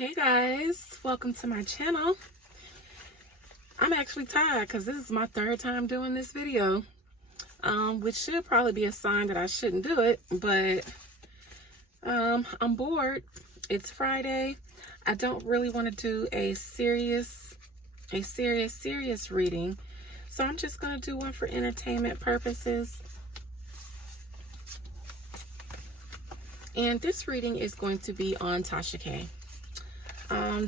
Hey guys, welcome to my channel. I'm actually tired because this is my third time doing this video, which should probably be a sign that I shouldn't do it, but I'm bored. It's Friday. I don't really want to do a serious reading, so I'm just going to do one for entertainment purposes. And this reading is going to be on Tasha K.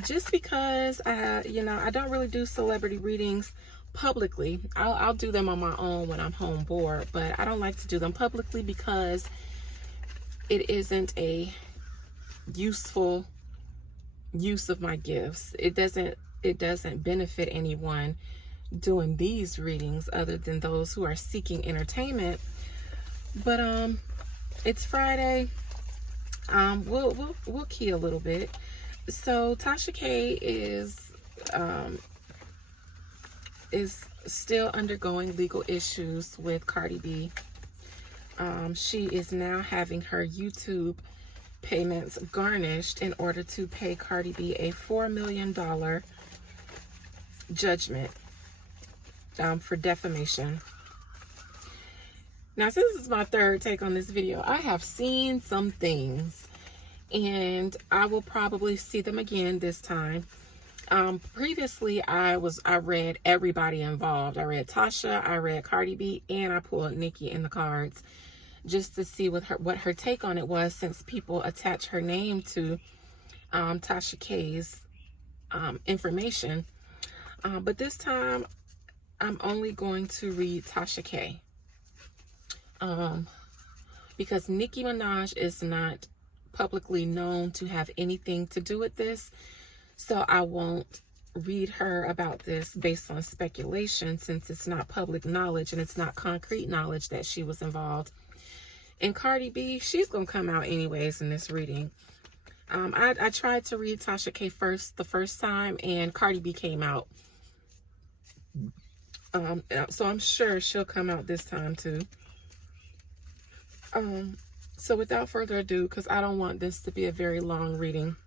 Just because I don't really do celebrity readings publicly. I'll do them on my own when I'm home bored, but I don't like to do them publicly because it isn't a useful use of my gifts. It doesn't benefit anyone doing these readings other than those who are seeking entertainment. But it's Friday. We'll key a little bit. So Tasha K is still undergoing legal issues with Cardi B. She is now having her YouTube payments garnished in order to pay Cardi B a $4 million judgment for defamation. Now, since this is my third take on this video, I have seen some things, and I will probably see them again this time. Previously, I read everybody involved. I read Tasha, I read Cardi B, and I pulled Nicki in the cards just to see what her take on it was, since people attach her name to Tasha K's information. But this time, I'm only going to read Tasha K. Because Nicki Minaj is not publicly known to have anything to do with this, so I won't read her about this based on speculation, since it's not public knowledge and it's not concrete knowledge that she was involved. And Cardi B, she's gonna come out anyways in this reading. I tried to read Tasha K the first time, and Cardi B came out. So I'm sure she'll come out this time too. So without further ado, because I don't want this to be a very long reading,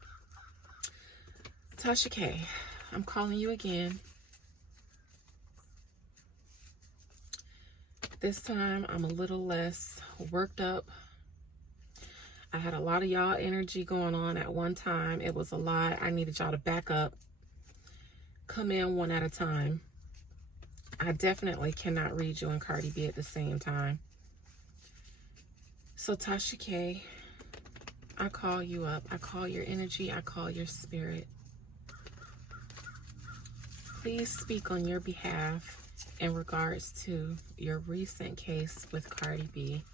Tasha K, I'm calling you again. This time I'm a little less worked up. I had a lot of y'all energy going on at one time. It was a lot. I needed y'all to back up, come in one at a time. I definitely cannot read you and Cardi B at the same time. So Tasha K, I call you up. I call your energy. I call your spirit. Please speak on your behalf in regards to your recent case with Cardi B.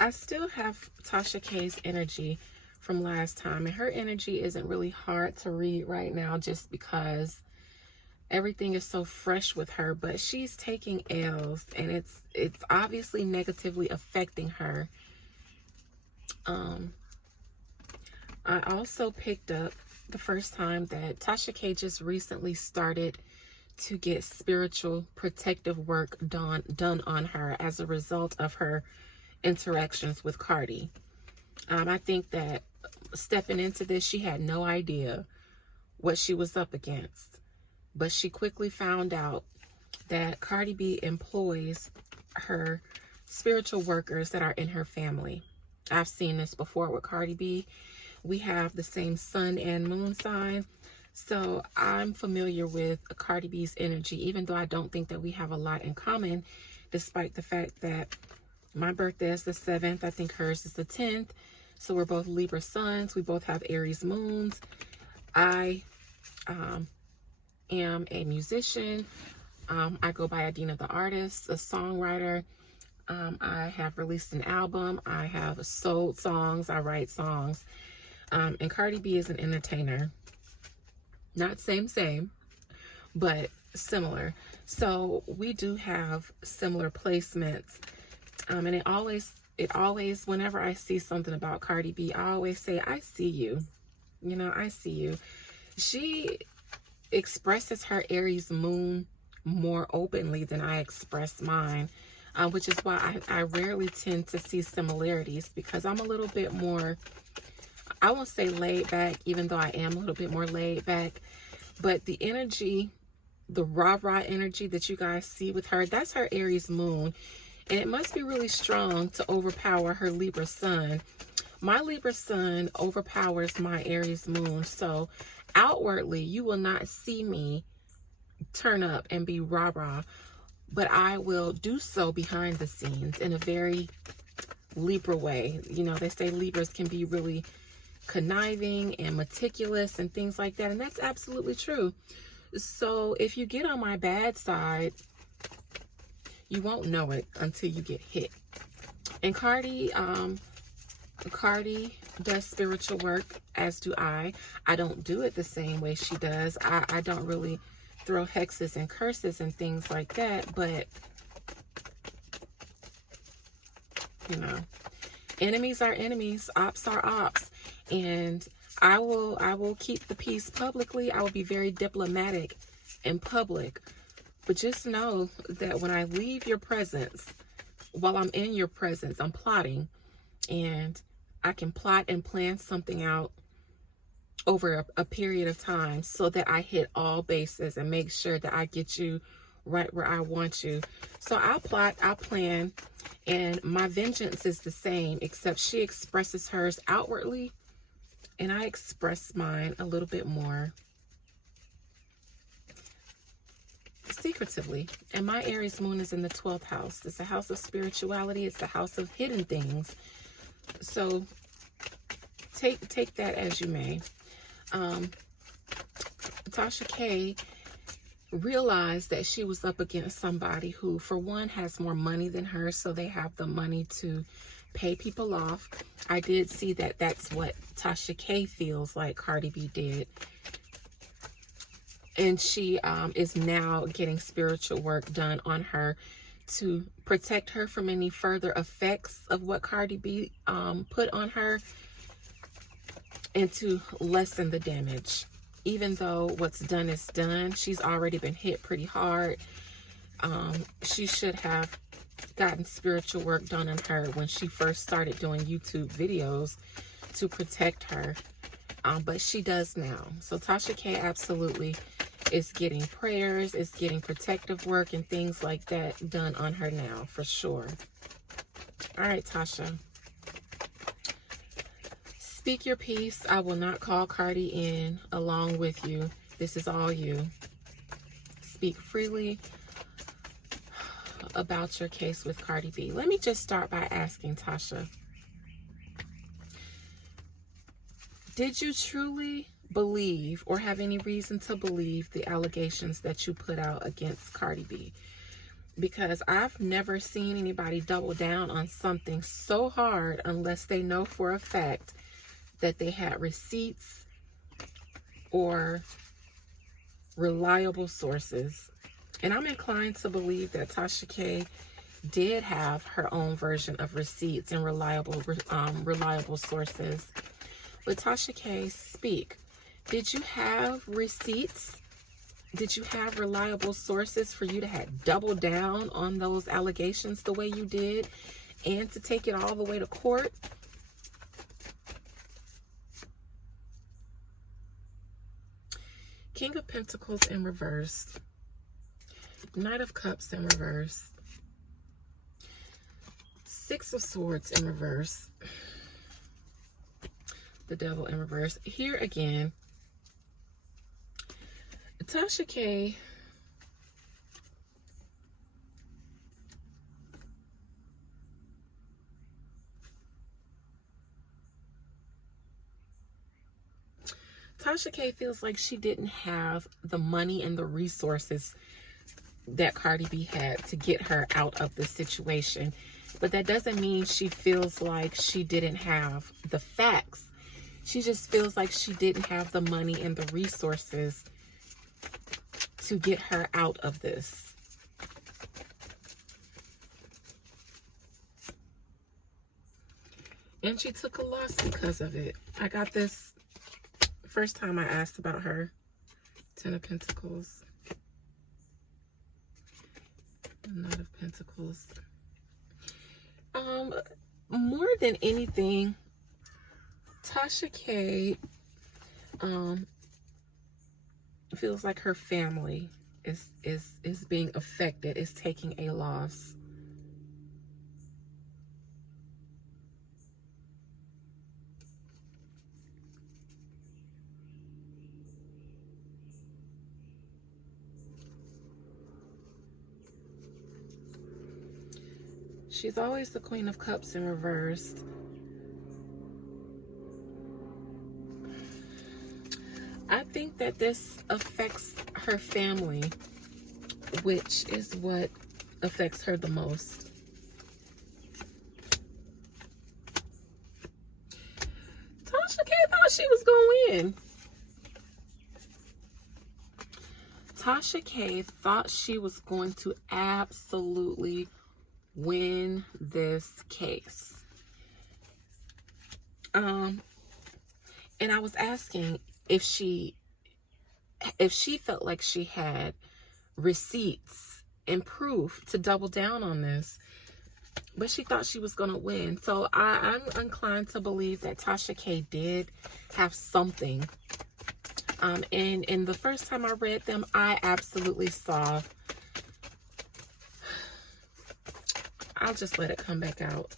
I still have Tasha K's energy from last time, and her energy isn't really hard to read right now just because everything is so fresh with her, but she's taking L's, and it's obviously negatively affecting her. I also picked up the first time that Tasha K just recently started to get spiritual protective work done on her as a result of her interactions with Cardi. I think that stepping into this, she had no idea what she was up against. But she quickly found out that Cardi B employs her spiritual workers that are in her family. I've seen this before with Cardi B. We have the same sun and moon sign. So I'm familiar with Cardi B's energy, even though I don't think that we have a lot in common, despite the fact that my birthday is the 7th. I think hers is the 10th. So we're both Libra suns. We both have Aries moons. I am a musician. I go by Adina the artist, a songwriter. I have released an album. I have sold songs. I write songs. And Cardi B is an entertainer. Not same, but similar. So we do have similar placements. And it always, whenever I see something about Cardi B, I always say, I see you. You know, I see you. She expresses her Aries moon more openly than I express mine. which is why I rarely tend to see similarities, because I'm a little bit more, I won't say laid back, even though I am a little bit more laid back, but the energy, the rah-rah energy that you guys see with her, that's her Aries moon. And it must be really strong to overpower her Libra sun. My Libra sun overpowers my Aries moon. So outwardly, you will not see me turn up and be rah-rah, but I will do so behind the scenes in a very Libra way. You know, they say Libras can be really conniving and meticulous and things like that, and that's absolutely true. So if you get on my bad side, you won't know it until you get hit. And Cardi does spiritual work, as do I. I don't do it the same way she does. I don't really throw hexes and curses and things like that, but you know, enemies are enemies, ops are ops, and I will keep the peace publicly. I will be very diplomatic in public, but just know that when I leave your presence, while I'm in your presence, I'm plotting, and I can plot and plan something out over a period of time so that I hit all bases and make sure that I get you right where I want you. So I'll plot, I'll plan, and my vengeance is the same, except she expresses hers outwardly and I express mine a little bit more secretively. And my Aries moon is in the 12th house. It's a house of spirituality. It's the house of hidden things. So take that as you may. Tasha K realized that she was up against somebody who, for one, has more money than her, so they have the money to pay people off. I did see that that's what Tasha K feels like Cardi B did. And she is now getting spiritual work done on her to protect her from any further effects of what Cardi B put on her, and to lessen the damage. Even though what's done is done, she's already been hit pretty hard. She should have gotten spiritual work done on her when she first started doing YouTube videos to protect her. But she does now. So Tasha K absolutely is getting prayers, is getting protective work and things like that done on her now, for sure. All right, Tasha. Speak your piece. I will not call Cardi in along with you. This is all you. Speak freely about your case with Cardi B. Let me just start by asking Tasha, did you truly believe or have any reason to believe the allegations that you put out against Cardi B? Because I've never seen anybody double down on something so hard unless they know for a fact that they had receipts or reliable sources. And I'm inclined to believe that Tasha K did have her own version of receipts and reliable sources. But Tasha K, speak. Did you have receipts? Did you have reliable sources for you to have double down on those allegations the way you did, and to take it all the way to court? King of Pentacles in reverse. Knight of Cups in reverse. Six of Swords in reverse. The Devil in reverse. Here again, Tasha K feels like she didn't have the money and the resources that Cardi B had to get her out of the situation. But that doesn't mean she feels like she didn't have the facts. She just feels like she didn't have the money and the resources to get her out of this. And she took a loss because of it. I got this first time I asked about her. Ten of Pentacles. Knight of Pentacles. More than anything, Tasha K feels like her family is being affected, is taking a loss. She's always the Queen of Cups in reverse. I think that this affects her family, which is what affects her the most. Tasha K thought she was going to win. Tasha K thought she was going to absolutely win this case. And I was asking if she felt like she had receipts and proof to double down on this, but she thought she was going to win. So I'm inclined to believe that Tasha K did have something. And the first time I read them, I absolutely saw, I'll just let it come back out.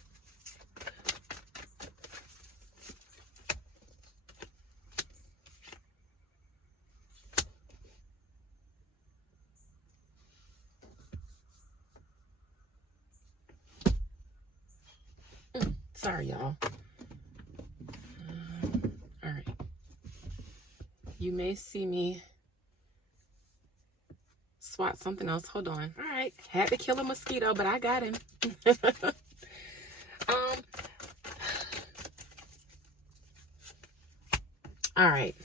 Sorry, y'all. All right. You may see me swat something else. Hold on. All right. Had to kill a mosquito, but I got him. All right.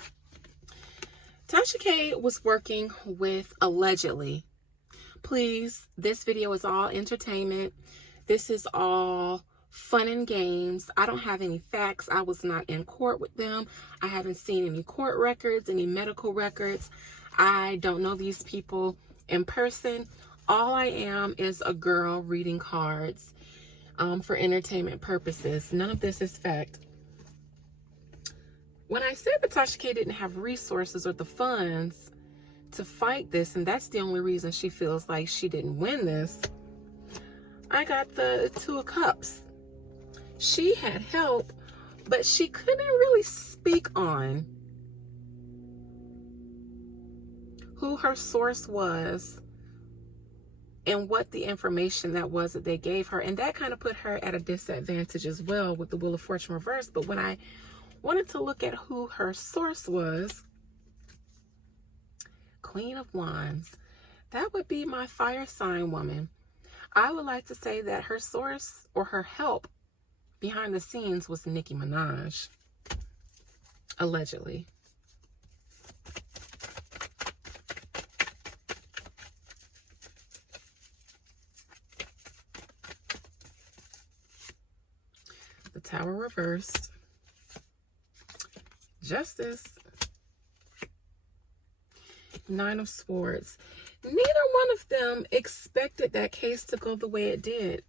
Tasha K was working with, allegedly. Please, this video is all entertainment. This is all fun and games. I don't have any facts. I was not in court with them. I haven't seen any court records, any medical records. I don't know these people in person. All I am is a girl reading cards for entertainment purposes. None of this is fact. When I said that Tasha K didn't have resources or the funds to fight this, and that's the only reason she feels like she didn't win this, I got the Two of Cups. She had help, but she couldn't really speak on who her source was and what the information that was that they gave her. And that kind of put her at a disadvantage as well with the Wheel of Fortune reversed. But when I wanted to look at who her source was, Queen of Wands, that would be my fire sign woman. I would like to say that her source or her help behind the scenes was Nicki Minaj, allegedly. The Tower reversed. Justice. Nine of Swords. Neither one of them expected that case to go the way it did.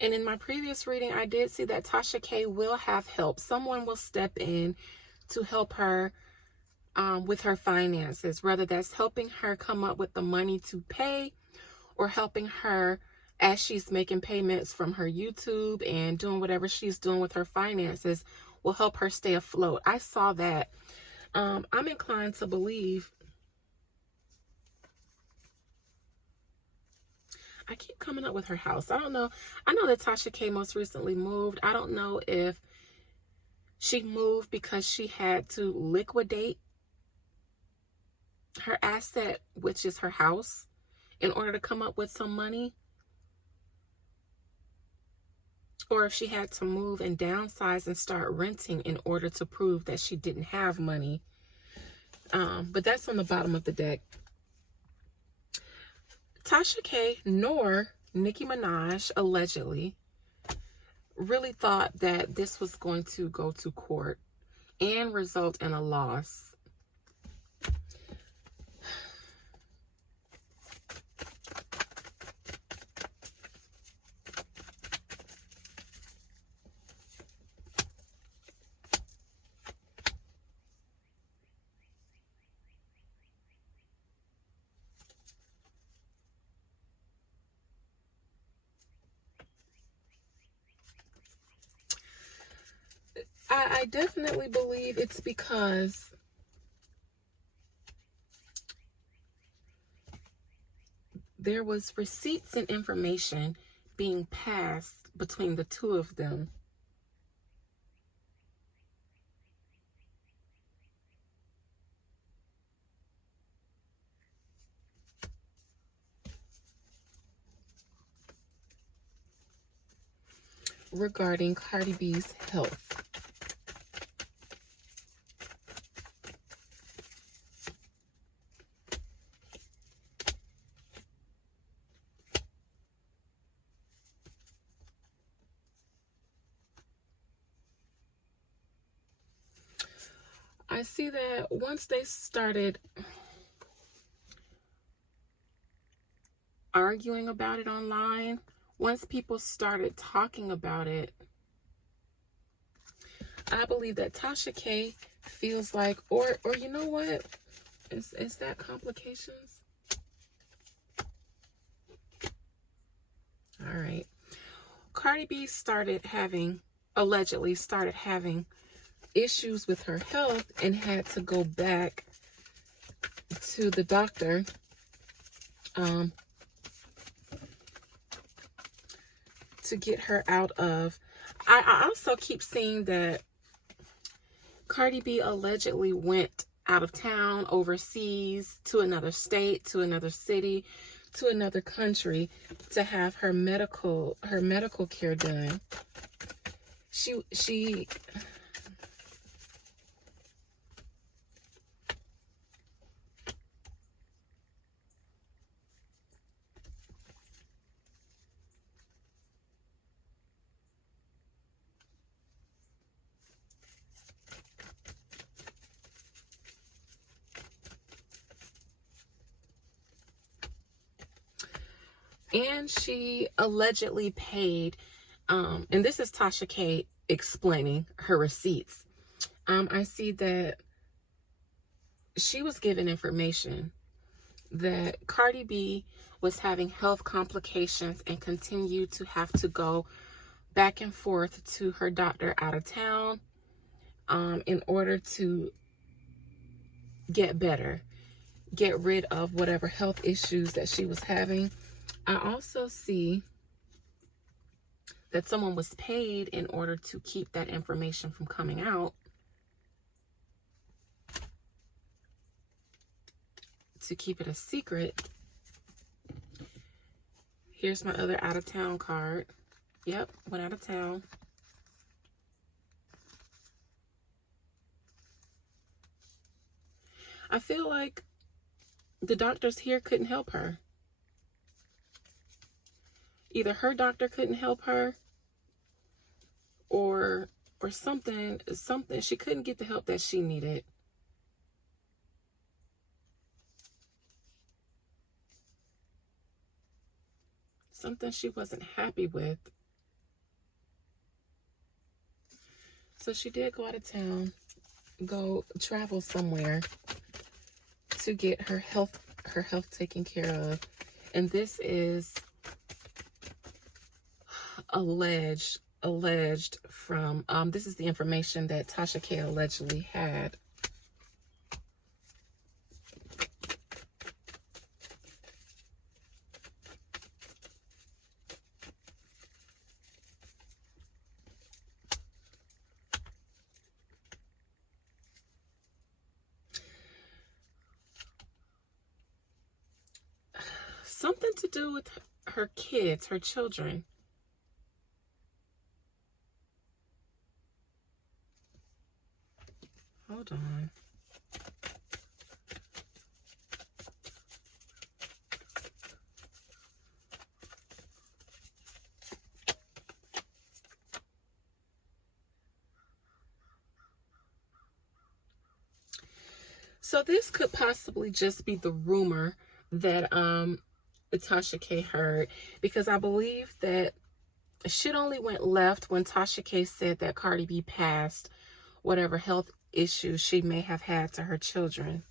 And in my previous reading, I did see that Tasha K will have help. Someone will step in to help her with her finances, whether that's helping her come up with the money to pay or helping her as she's making payments from her YouTube and doing whatever she's doing with her finances will help her stay afloat. I saw that. I'm inclined to believe. I keep coming up with her house. I don't know. I know that Tasha K most recently moved. I don't know if she moved because she had to liquidate her asset, which is her house, in order to come up with some money. Or if she had to move and downsize and start renting in order to prove that she didn't have money. But that's on the bottom of the deck. Tasha K nor Nicki Minaj, allegedly, really thought that this was going to go to court and result in a loss. I definitely believe it's because there was receipts and information being passed between the two of them. Regarding Cardi B's health. I see that once they started arguing about it online, once people started talking about it, I believe that Tasha K feels like, or you know what? Is that complications? All right. Cardi B allegedly started having issues with her health and had to go back to the doctor to get her out of. I also keep seeing that Cardi B allegedly went out of town, overseas, to another state, to another city, to another country to have her medical care done. She and she allegedly paid, and this is Tasha K explaining her receipts. I see that she was given information that Cardi B was having health complications and continued to have to go back and forth to her doctor out of town in order to get better, get rid of whatever health issues that she was having. I also see that someone was paid in order to keep that information from coming out, to keep it a secret. Here's my other out of town card. Yep, went out of town. I feel like the doctors here couldn't help her. Either her doctor couldn't help her, or something, she couldn't get the help that she needed. Something she wasn't happy with. So she did go out of town, go travel somewhere to get her health taken care of. And this is alleged from this is the information that Tasha K allegedly had. Something to do with her kids, her children. Hold on. So this could possibly just be the rumor that Tasha K heard, because I believe that shit only went left when Tasha K said that Cardi B passed whatever health issues she may have had to her children.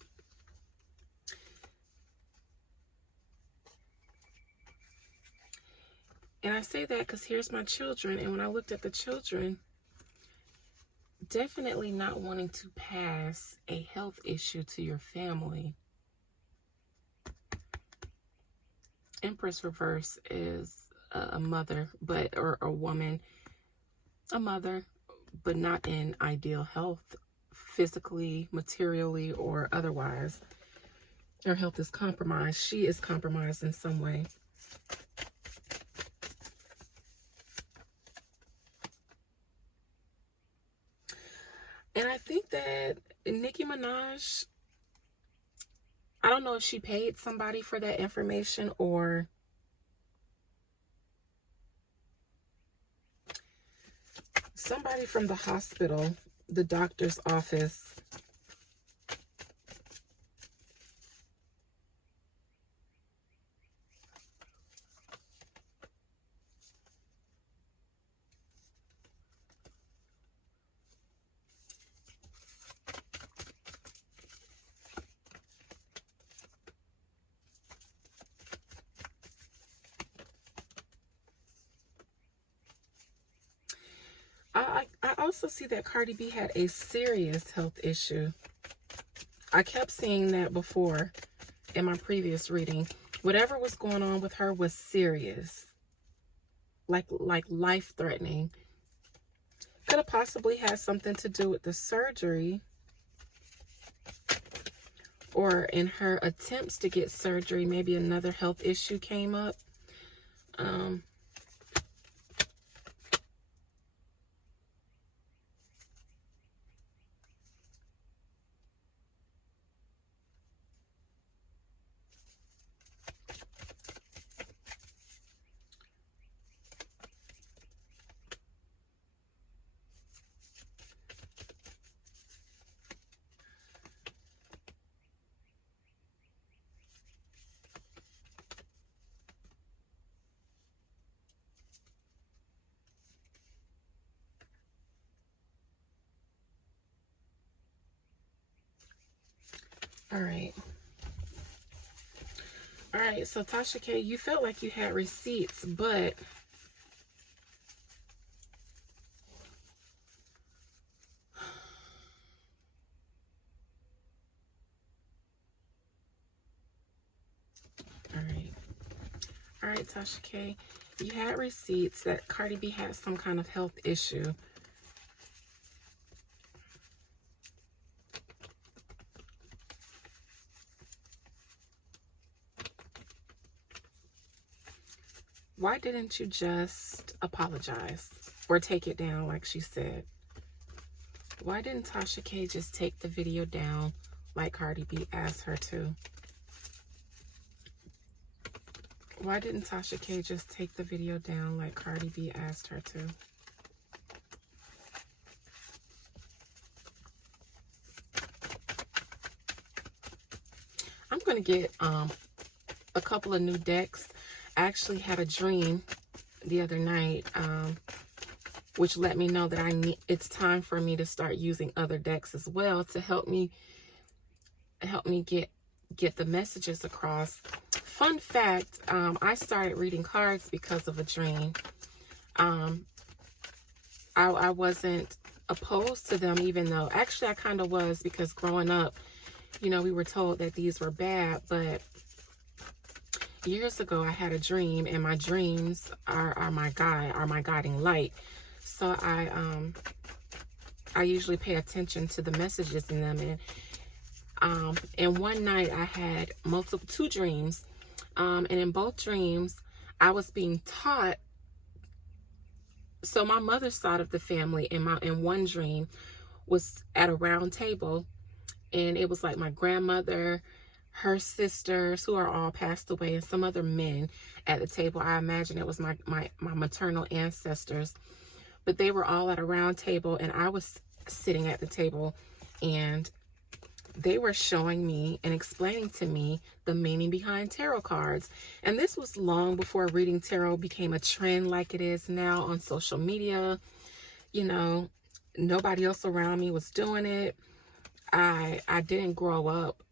And I say that because here's my children, and when I looked at the children, definitely not wanting to pass a health issue to your family. Empress reverse is a mother, or a woman, a mother, but not in ideal health, physically, materially, or otherwise. Her health is compromised. She is compromised in some way. And I think that Nicki Minaj, I don't know if she paid somebody for that information, or somebody from the hospital, the doctor's office, I also see that Cardi B had a serious health issue. I kept seeing that before in my previous reading. Whatever was going on with her was serious, like life-threatening. Could have possibly had something to do with the surgery, or in her attempts to get surgery, maybe another health issue came up. All right. All right, so Tasha K, you felt like you had receipts, but all right, Tasha K, you had receipts that Cardi B had some kind of health issue. Why didn't you just apologize or take it down like she said? Why didn't Tasha K just take the video down like Cardi B asked her to? Why didn't Tasha K just take the video down like Cardi B asked her to? I'm going to get a couple of new decks. I actually had a dream the other night, which let me know that it's time for me to start using other decks as well to help me get the messages across. Fun fact, I started reading cards because of a dream. I wasn't opposed to them, even though actually I kind of was, because growing up, you know, we were told that these were bad. But years ago, I had a dream, and my dreams are my guiding light. So I usually pay attention to the messages in them. And one night I had two dreams, and in both dreams I was being taught. So my mother's side of the family in one dream was at a round table, and it was like my grandmother, her sisters, who are all passed away, and some other men at the table. I imagine it was my maternal ancestors, but they were all at a round table, and I was sitting at the table, and they were showing me and explaining to me the meaning behind tarot cards. And this was long before reading tarot became a trend like it is now on social media. You know, nobody else around me was doing it. I didn't grow up,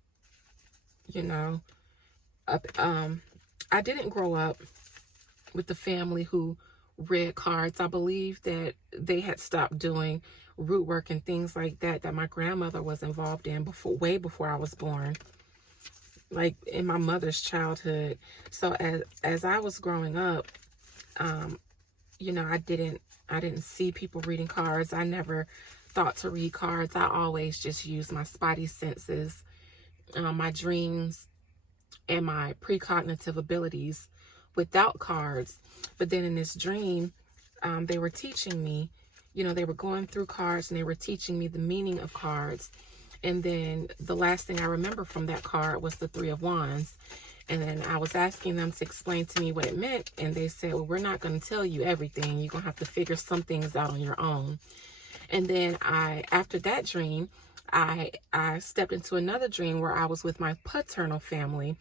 you know, I didn't grow up with the family who read cards. I believe that they had stopped doing root work and things like that my grandmother was involved in way before I was born, like in my mother's childhood. So as I was growing up, you know, I didn't see people reading cards. I never thought to read cards. I always just used my spidey senses, my dreams, and my precognitive abilities without cards. But then in this dream, they were teaching me, you know, they were going through cards and they were teaching me the meaning of cards. And then the last thing I remember from that card was the Three of Wands. And then I was asking them to explain to me what it meant. And they said, well, we're not going to tell you everything. You're going to have to figure some things out on your own. And then after that dream, I stepped into another dream where I was with my paternal family.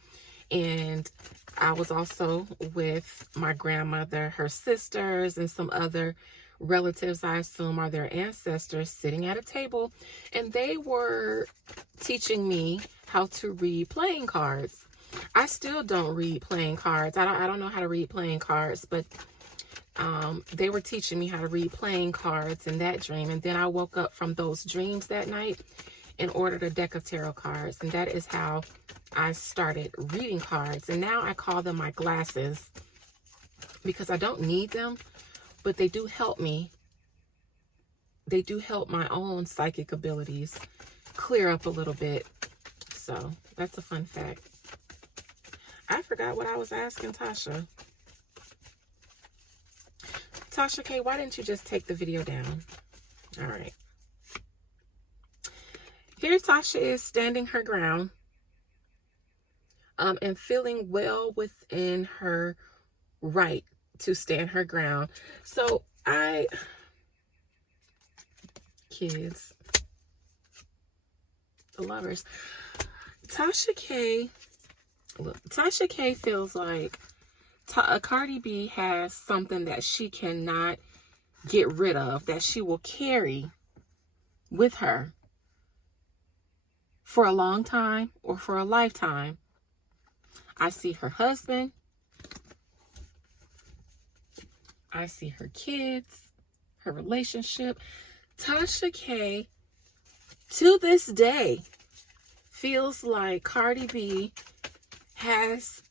And I was also with my grandmother, her sisters, and some other relatives, I assume are their ancestors, sitting at a table. And they were teaching me how to read playing cards. I still don't read playing cards. I don't know how to read playing cards, but they were teaching me how to read playing cards in that dream. And then I woke up from those dreams that night and ordered a deck of tarot cards. And that is how I started reading cards. And now I call them my glasses because I don't need them, but they do help me. They do help my own psychic abilities clear up a little bit. So that's a fun fact. I forgot what I was asking Tasha. Tasha K, why didn't you just take the video down? All right. Here Tasha is standing her ground and feeling well within her right to stand her ground. So kids, the lovers, Tasha K feels like Cardi B has something that she cannot get rid of, that she will carry with her for a long time or for a lifetime. I see her husband. I see her kids, her relationship. Tasha K, to this day, feels like Cardi B has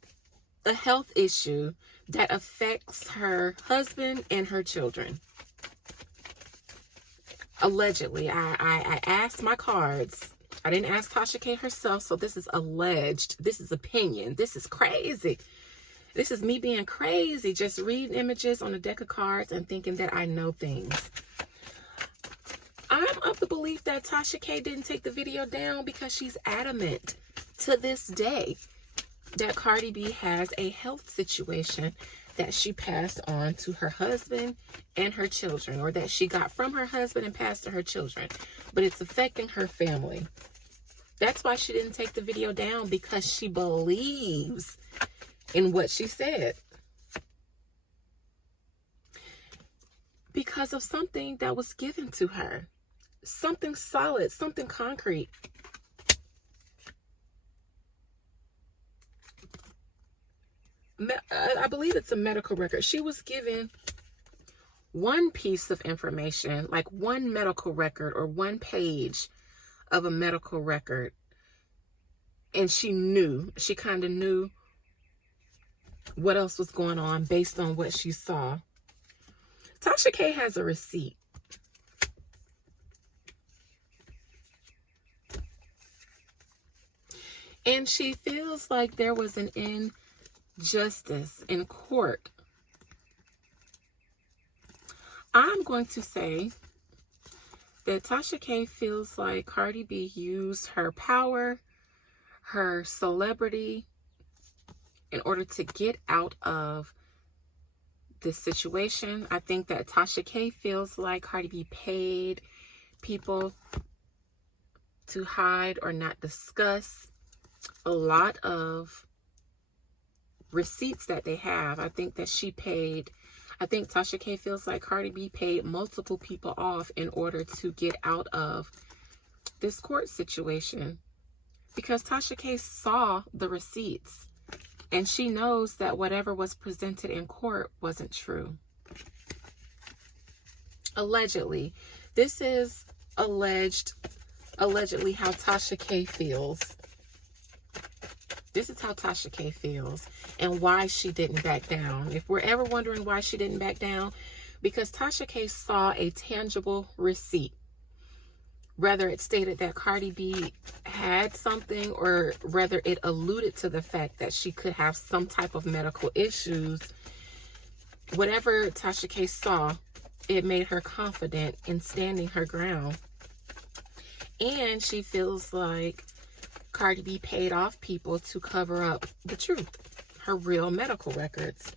a health issue that affects her husband and her children. Allegedly, I asked my cards. I didn't ask Tasha K herself, so this is alleged. This is opinion. This is crazy. This is me being crazy, just reading images on a deck of cards and thinking that I know things. I'm of the belief that Tasha K didn't take the video down because she's adamant to this day that Cardi B has a health situation that she passed on to her husband and her children, or that she got from her husband and passed to her children, but it's affecting her family. That's why she didn't take the video down, because she believes in what she said. Because of something that was given to her. Something solid, something concrete. I believe it's a medical record. She was given one piece of information, like one medical record or one page of a medical record. And she kind of knew what else was going on based on what she saw. Tasha K has a receipt. And she feels like there was an injustice in court. I'm going to say that Tasha K feels like Cardi B used her power, her celebrity, in order to get out of this situation. I think that Tasha K feels like Cardi B paid people to hide or not discuss a lot of receipts that they have. I think that I think Tasha K feels like Cardi B paid multiple people off in order to get out of this court situation, because Tasha K saw the receipts and she knows that whatever was presented in court wasn't true. Allegedly. This is allegedly how Tasha K feels. This is how Tasha K feels and why she didn't back down. If we're ever wondering why she didn't back down, because Tasha K saw a tangible receipt. Whether it stated that Cardi B had something, or whether it alluded to the fact that she could have some type of medical issues, whatever Tasha K saw, it made her confident in standing her ground. And she feels like Cardi B paid off people to cover up the truth, her real medical records.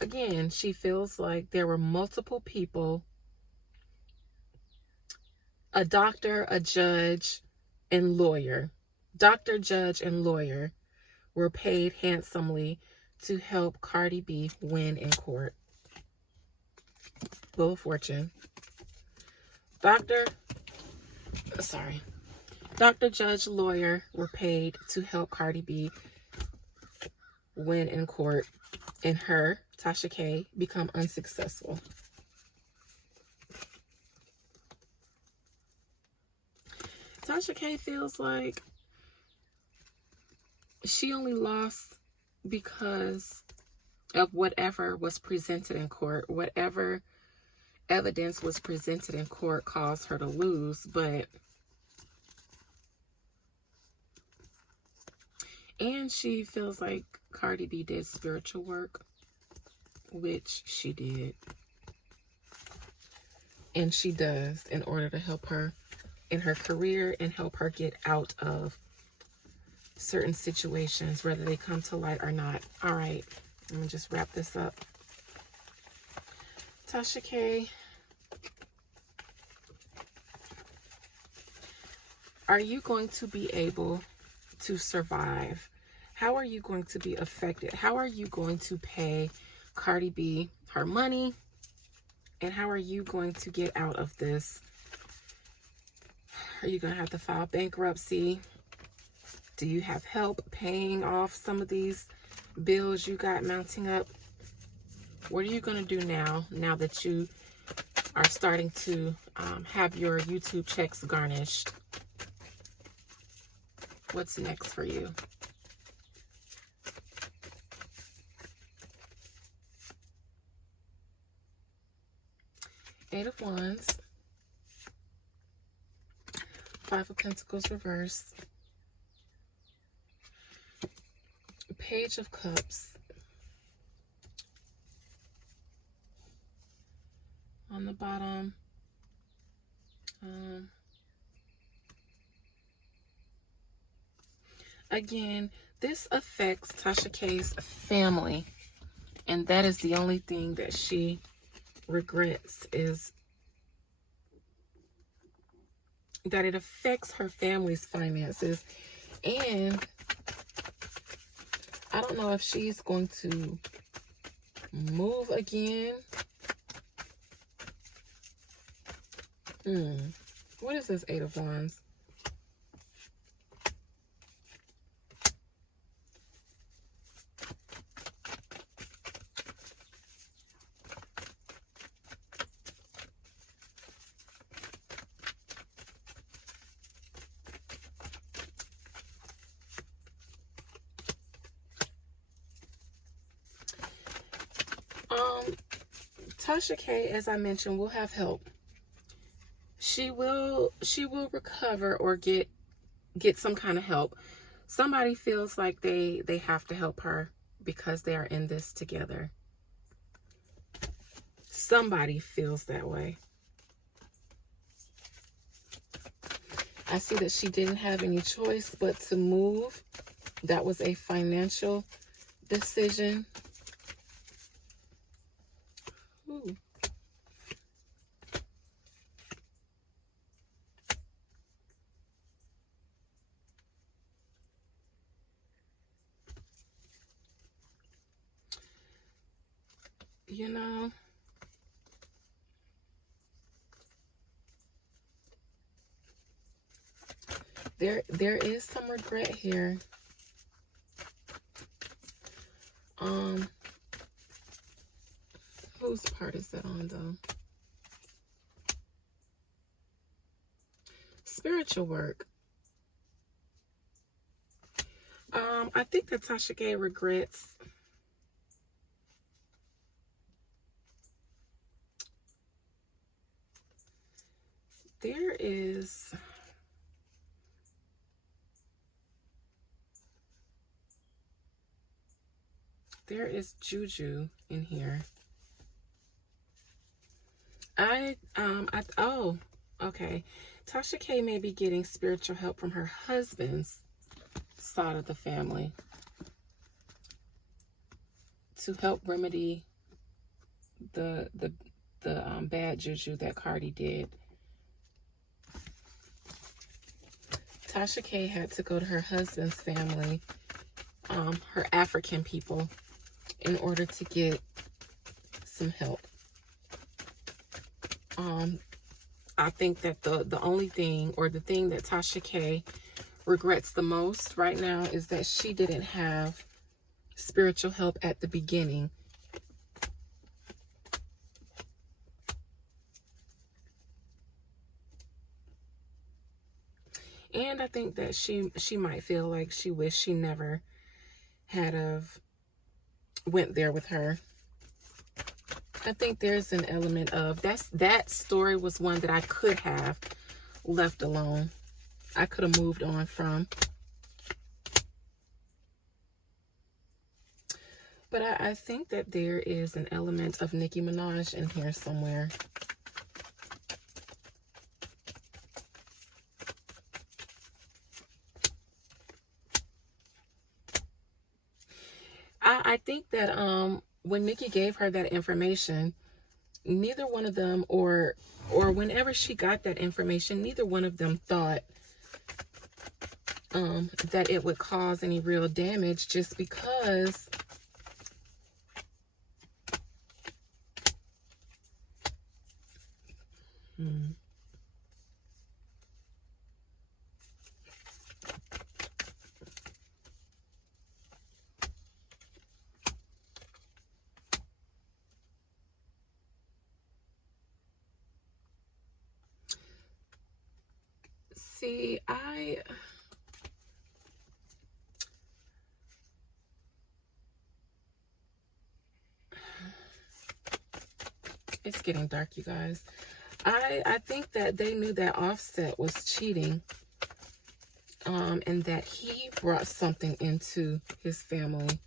Again, she feels like there were multiple people, a doctor, a judge, and lawyer. Doctor, judge, and lawyer were paid handsomely to help Cardi B win in court. Wheel of Fortune. Doctor, judge, lawyer were paid to help Cardi B win in court, and her, Tasha K, become unsuccessful. Tasha K feels like she only lost because of whatever was presented in court. Whatever evidence was presented in court caused her to lose, and she feels like Cardi B did spiritual work, which she did. And she does, in order to help her in her career and help her get out of certain situations, whether they come to light or not. All right, let me just wrap this up. Tasha K, are you going to be able to survive? How are you going to be affected? How are you going to pay Cardi B her money? And how are you going to get out of this? Are you going to have to file bankruptcy? Do you have help paying off some of these bills you got mounting up? What are you going to do now that you are starting to have your YouTube checks garnished? What's next for you? Eight of Wands. Five of Pentacles reversed. Page of Cups. On the bottom. Again, this affects Tasha K's family. And that is the only thing that she regrets, is that it affects her family's finances. And I don't know if she's going to move again. What is this Eight of Wands? Tasha K, as I mentioned, will have help. She will recover or get some kind of help. Somebody feels like they have to help her because they are in this together. Somebody feels that way. I see that she didn't have any choice but to move. That was a financial decision. Ooh. You know, there is some regret here. Whose part is that on, though? Spiritual work. I think that Tasha K regrets there is juju in here. Oh, okay. Tasha K may be getting spiritual help from her husband's side of the family to help remedy the bad juju that Cardi did. Tasha K had to go to her husband's family, her African people, in order to get some help. I think that the only thing, or the thing that Tasha K regrets the most right now, is that she didn't have spiritual help at the beginning. And I think that she might feel like she wished she never had went there with her. I think there's an element of that story was one that I could have left alone. I could have moved on from. But I think that there is an element of Nicki Minaj in here somewhere. I think that when Nicki gave her that information, neither one of them, or whenever she got that information, neither one of them thought that it would cause any real damage, just because see, it's getting dark, you guys. I think that they knew that Offset was cheating, and that he brought something into his family.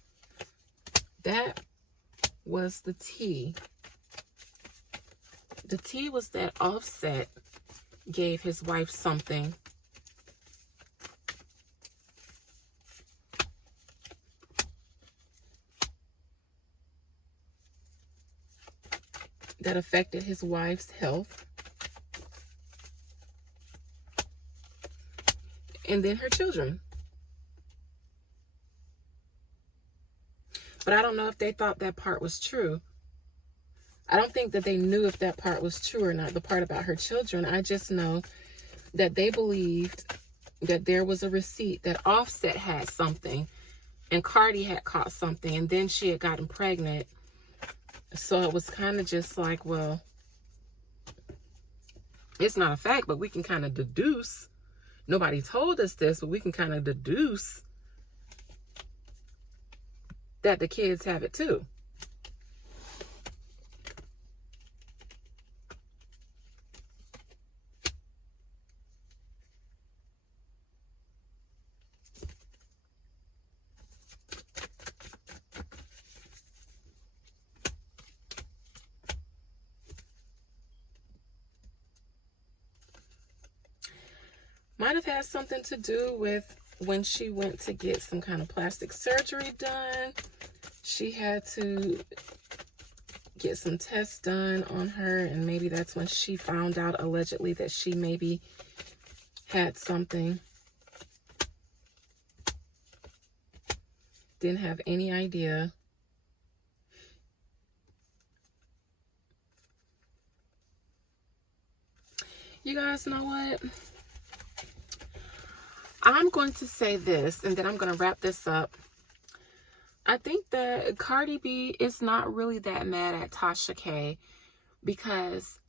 That was the tea. The tea was that Offset gave his wife something that affected his wife's health, and then her children. But I don't know if they thought that part was true. I don't think that they knew if that part was true or not, the part about her children. I just know that they believed that there was a receipt that Offset had something and Cardi had caught something, and then she had gotten pregnant. So it was kind of just like, well, it's not a fact, but we can kind of deduce. Nobody told us this, but we can kind of deduce that the kids have it too. Might have had something to do with when she went to get some kind of plastic surgery done. She had to get some tests done on her, and maybe that's when she found out, allegedly, that she maybe had something. Didn't have any idea. You guys know what? I'm going to say this, and then I'm going to wrap this up. I think that Cardi B is not really that mad at Tasha K because,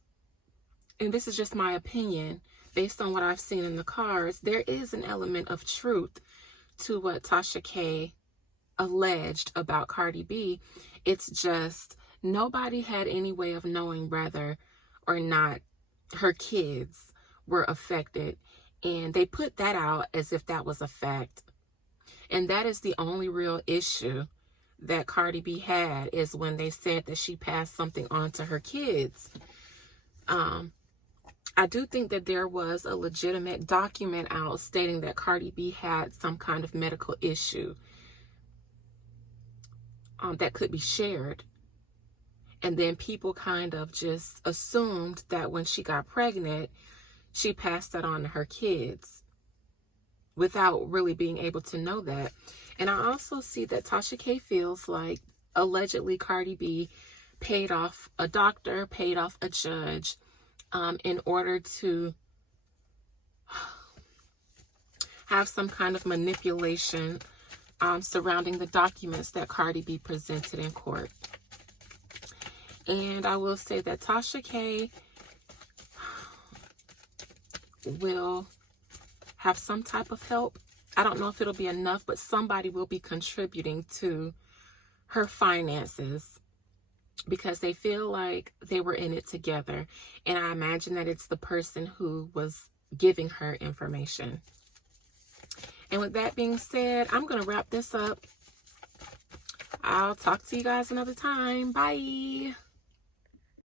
and this is just my opinion, based on what I've seen in the cards, there is an element of truth to what Tasha K alleged about Cardi B. It's just nobody had any way of knowing whether or not her kids were affected. And they put that out as if that was a fact. And that is the only real issue that Cardi B had, is when they said that she passed something on to her kids. I do think that there was a legitimate document out stating that Cardi B had some kind of medical issue that could be shared. And then people kind of just assumed that when she got pregnant, she passed that on to her kids without really being able to know that. And I also see that Tasha K feels like allegedly Cardi B paid off a doctor, paid off a judge, in order to have some kind of manipulation surrounding the documents that Cardi B presented in court. And I will say that Tasha K will have some type of help. I don't know if it'll be enough, but somebody will be contributing to her finances because they feel like they were in it together. And I imagine that it's the person who was giving her information. And with that being said, I'm going to wrap this up. I'll talk to you guys another time. Bye.